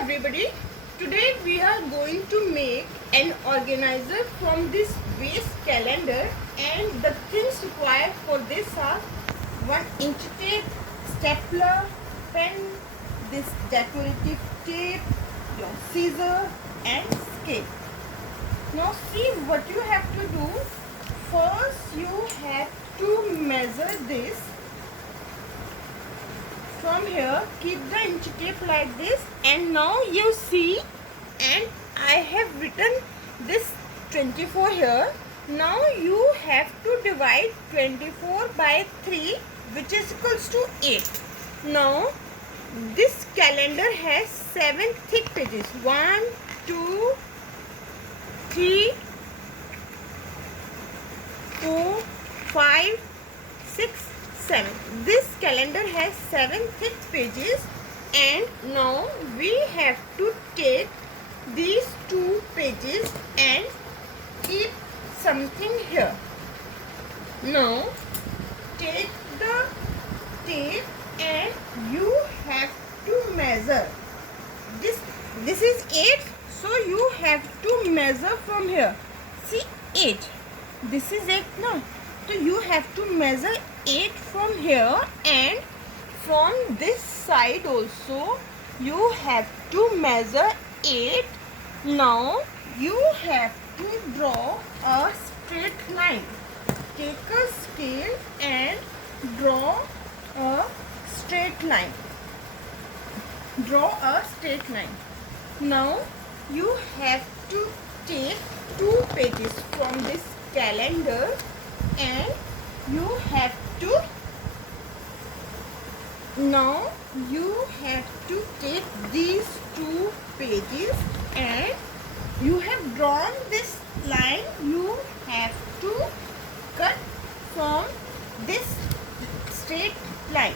everybody, today we are going to make an organizer from this base calendar, and the things required for this are 1-inch tape, stapler, pen, this decorative tape, your scissor and scale. Now see what you have to do. First you have to measure this. From here, keep the inch tape like this, and now you see, and I have written this 24 here. Now you have to divide 24 by 3, which is equals to 8. Now this calendar has 7 thick pages. 1, 2, 3, 4, 5, 6, 7. This calendar has 7 thick pages, and now we have to take these 2 pages and keep something here. Now take the tape and you have to measure. This is 8, so you have to measure from here. See, 8. This is 8 now. So you have to measure 8 from here, and from this side also you have to measure 8. Now you have to draw a straight line. Take a scale and draw a straight line. Draw a straight line. Now you have to take 2 pages from this calendar, and you have to take these 2 pages, and you have drawn this line. You have to cut from this straight line.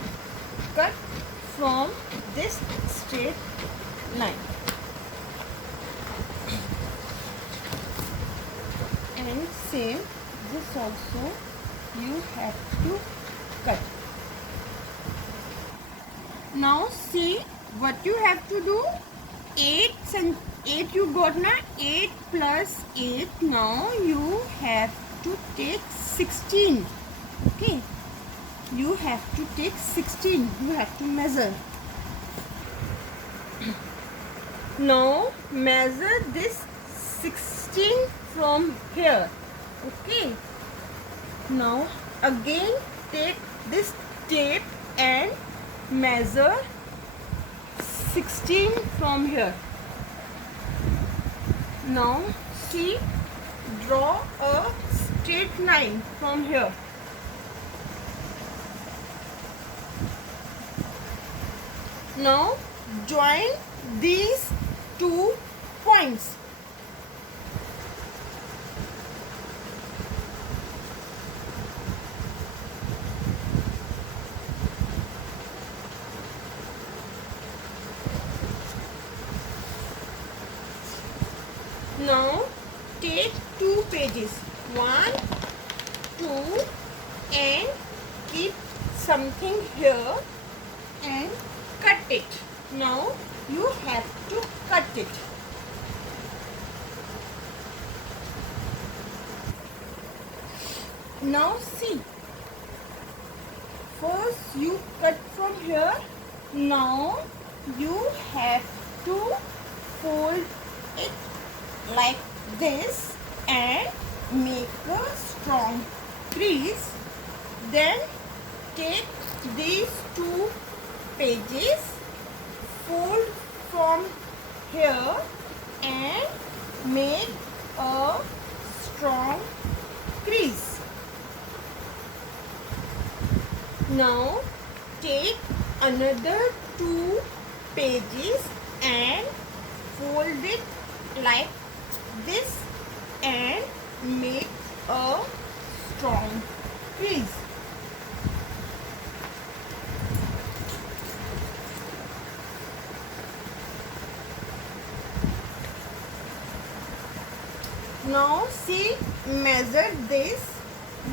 Cut from this straight line. And same, this also you have to cut. Now see what you have to do. 8 you got now. 8 plus 8. Now you have to take 16. Okay, you have to take 16. You have to measure. Now measure this 16 from here. Okay, now again take this tape and measure 16 from here. Now see, draw a straight line from here. Now join these 2 points. Now take 2 pages, 1, 2, and keep something here and cut it. Now you have to cut it. Now see, first you cut from here. Now you have to fold it like this and make a strong crease. Then take these 2 pages, fold from here and make a strong crease. Now take another 2 pages and fold it like this and make a strong crease. Now see, measure this.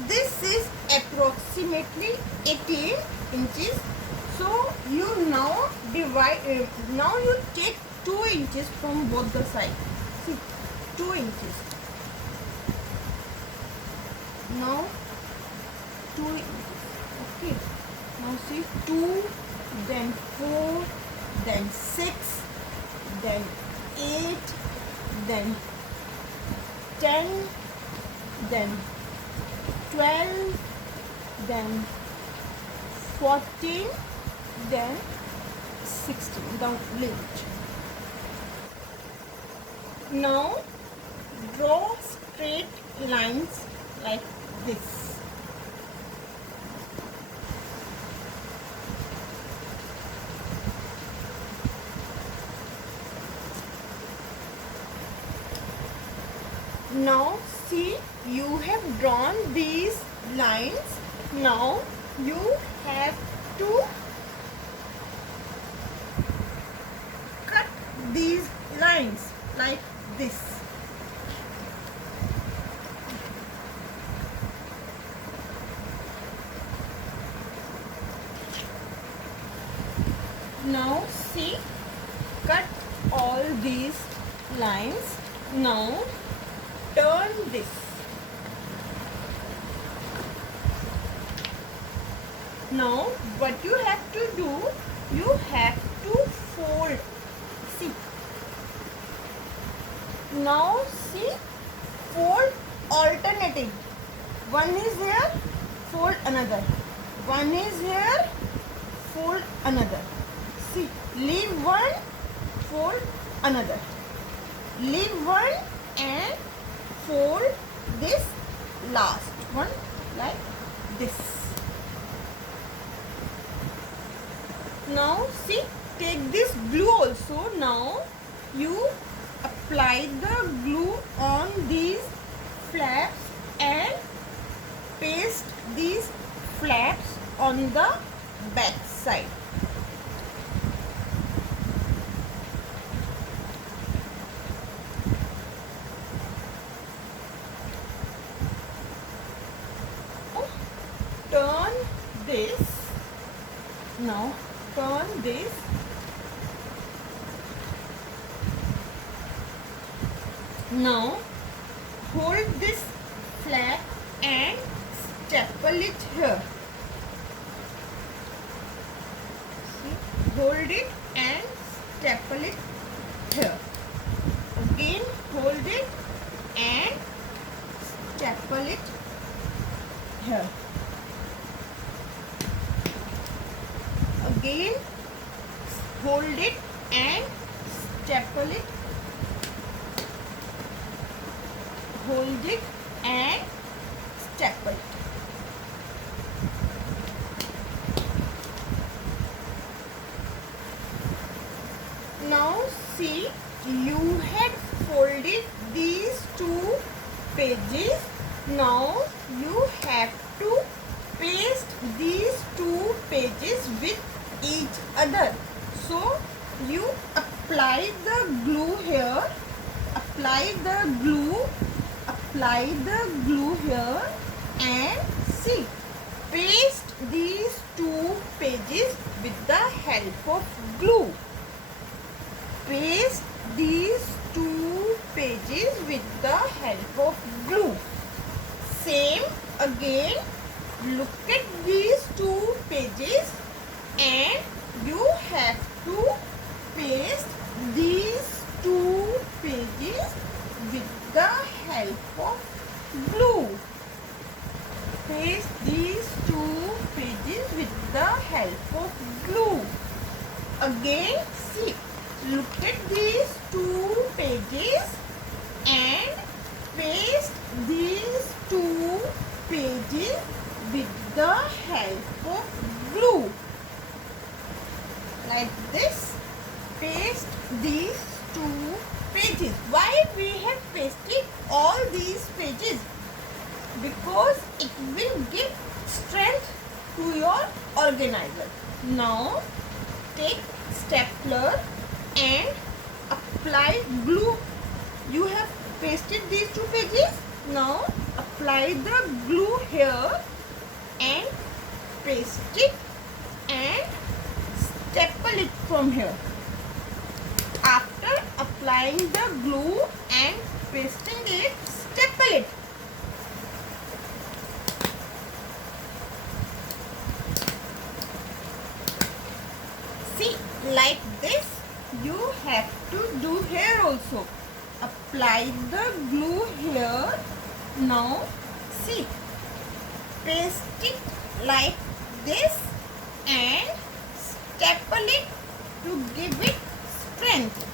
This is approximately 18 inches. So you know divide. Now you take 2 inches from both the sides. See, 2 inches. Now 2 inches. Okay. Now see, 2, then 4, then 6, then 8, then 10, then 12, then 14, then 16. Down, leave it. Now draw straight lines like this. Now see, you have drawn these lines. Now you have to cut these lines like this. Now see, cut all these lines. Now turn this. Now what you have to do, you have to fold. See. Now see, fold alternating. One is here, fold another. One is here, fold another. See, leave one, fold another. Leave one and fold this last one like this. Now see, take this glue also. Now you apply the glue on these flaps and paste these flaps on the back side. Turn this. Now turn this. Now hold this flap and staple it here. See, hold it and staple it here. Again hold it and staple it here. Again hold it and staple it. Hold it and staple it. Now see, you had folded these 2 pages. Now you have to paste these 2 pages with each other. So you apply the glue here, apply the glue here, and see, paste these 2 pages with the help of glue. Paste these 2 pages with the help of glue. Same again, look at these 2 pages and you have to paste these 2 pages with the help of glue. Paste these 2 pages with the help of glue. Again see, look at these 2 pages and paste these 2 pages with the help of glue. Like this, paste these 2 pages. Why we have pasted all these pages? Because it will give strength to your organizer. Now take stapler and apply glue. You have pasted these 2 pages. Now apply the glue here and paste it and staple it from here. After applying the glue and pasting it, staple it. See, like this you have to do here also. Apply the glue here. Now see, paste it like this and staple it to give it strength.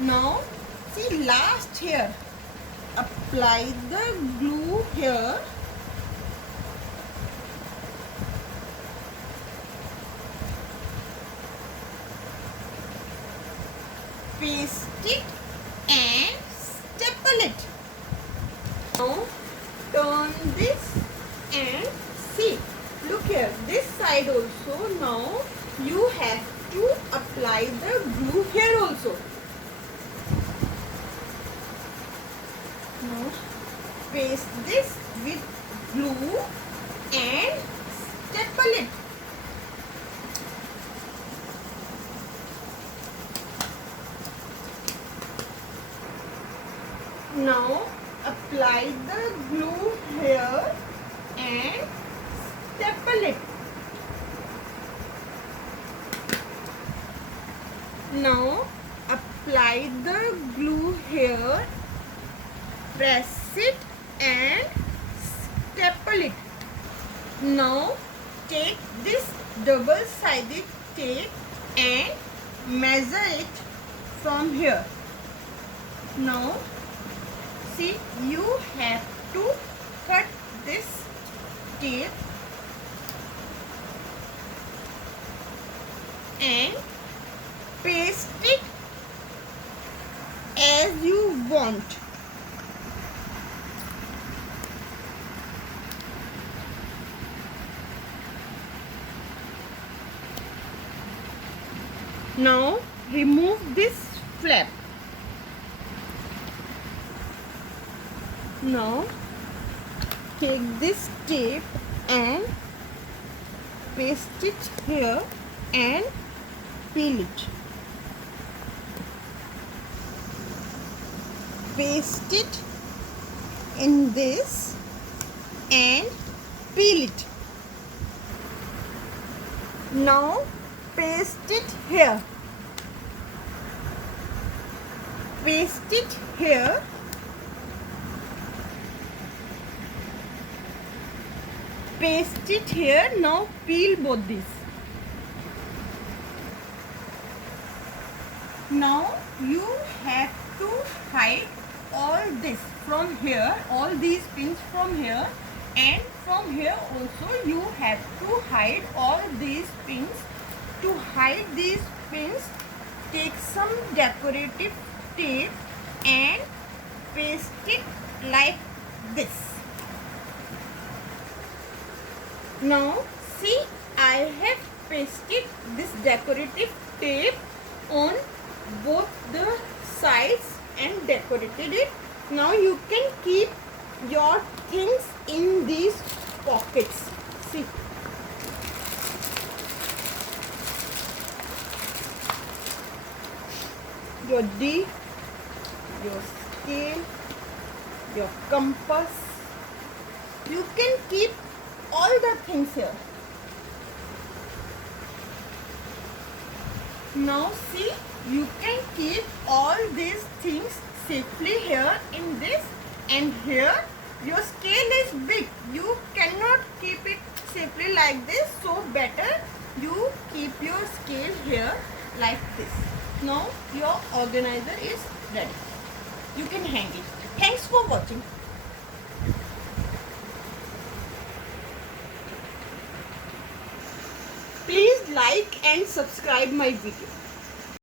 Now see, last here, apply the glue here. Paste it and staple it. Now turn this and see, look here, this side also. Now you have to apply the glue here also. Now paste this with glue and staple it. Now apply the glue here and staple it. Now apply the glue here, press it and staple it. Now take this double-sided tape and measure it from here. Now see, you have to cut this tape and paste it as you want. Now remove this flap. Now take this tape and paste it here and peel it. Paste it in this and peel it. Now paste it here. Paste it here. Paste it here. Now peel both these. Now you have to hide all this from here, all these pins from here, and from here also you have to hide all these pins. To hide these pins, take some decorative tape and paste it like this. Now see, I have pasted this decorative tape on both the sides and decorated it. Now you can keep your things in these pockets. See, your D, your scale, your compass, you can keep all the things here. Now see, you can keep all these things safely here in this, and here your scale is big. You cannot keep it safely like this, so better you keep your scale here like this. Now your organizer is ready. You can hang it. Thanks for watching. Please like and subscribe my video.